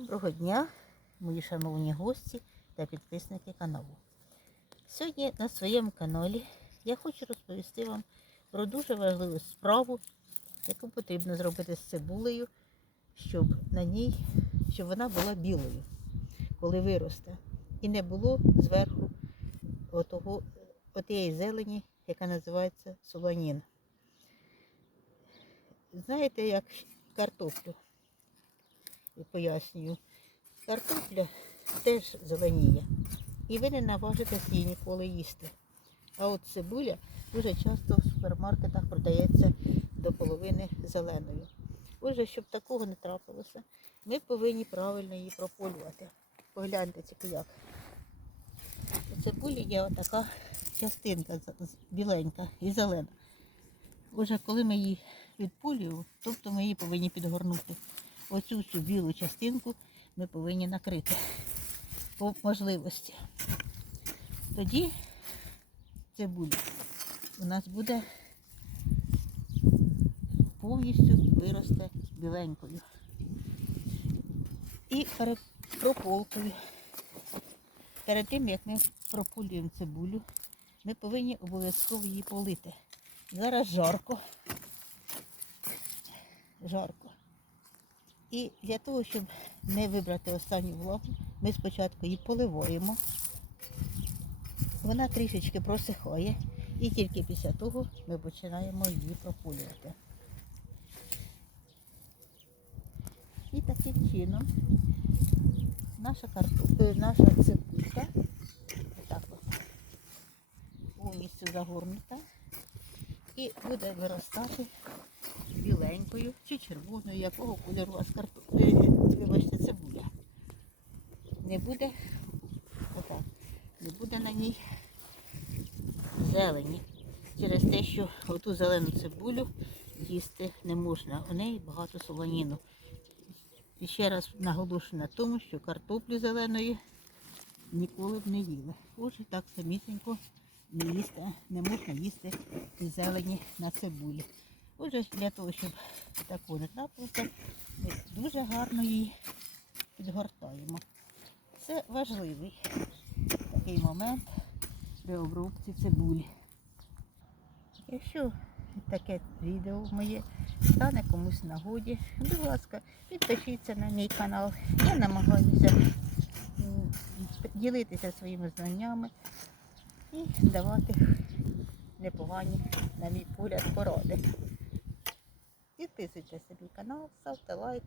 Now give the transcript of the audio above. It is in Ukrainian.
Доброго дня, мої шановні гості та підписники каналу. Сьогодні на своєму каналі я хочу розповісти вам про дуже важливу справу, яку потрібно зробити з цибулею, щоб на ній, щоб вона була білою, коли виросте. І не було зверху отого, отієї зелені, яка називається солонін. Знаєте, як картоплю? І пояснюю. Картопля теж зеленіє. І ви не наважитесь її ніколи їсти. А от цибуля дуже часто в супермаркетах продається до половини зеленою. Отже, щоб такого не трапилося, ми повинні правильно її прополювати. Погляньте тільки як. У цибулі є отака частинка біленька і зелена. Отже, коли ми її відполюємо, тобто ми її повинні підгорнути. Оцю всю білу частинку ми повинні накрити по можливості. Тоді цибуля у нас буде повністю виросте біленькою. І прополкою. Перед тим, як ми пропулюємо цибулю, ми повинні обов'язково її полити. Зараз жарко. Жарко. І для того, щоб не вибрати останню влагу, ми спочатку її поливаємо. Вона трішечки просихає. І тільки після того ми починаємо її прополювати. І таким чином наша картопля, наша цибулька отак от, повністю загорнута і буде виростати біленькою чи червоною, якого кольору у вас вибачте, цибуля. Не буде отак, не буде на ній зелені. Через те, що оту зелену цибулю їсти не можна. У неї багато солоніну. І ще раз наголошую на тому, що картоплю зеленої ніколи б не їли. Отже, так самісінько не їсти, не можна їсти зелені на цибулі. Отже, для того, щоб такого не трапилося, ми дуже гарно її підгортаємо. Це важливий такий момент при обробці цибулі. Якщо таке відео моє стане комусь нагоді, будь ласка, підпишіться на мій канал. Я намагаюся ділитися своїми знаннями і давати непогані, на мій погляд, поради. Підписуйтесь на мій канал, ставте лайк.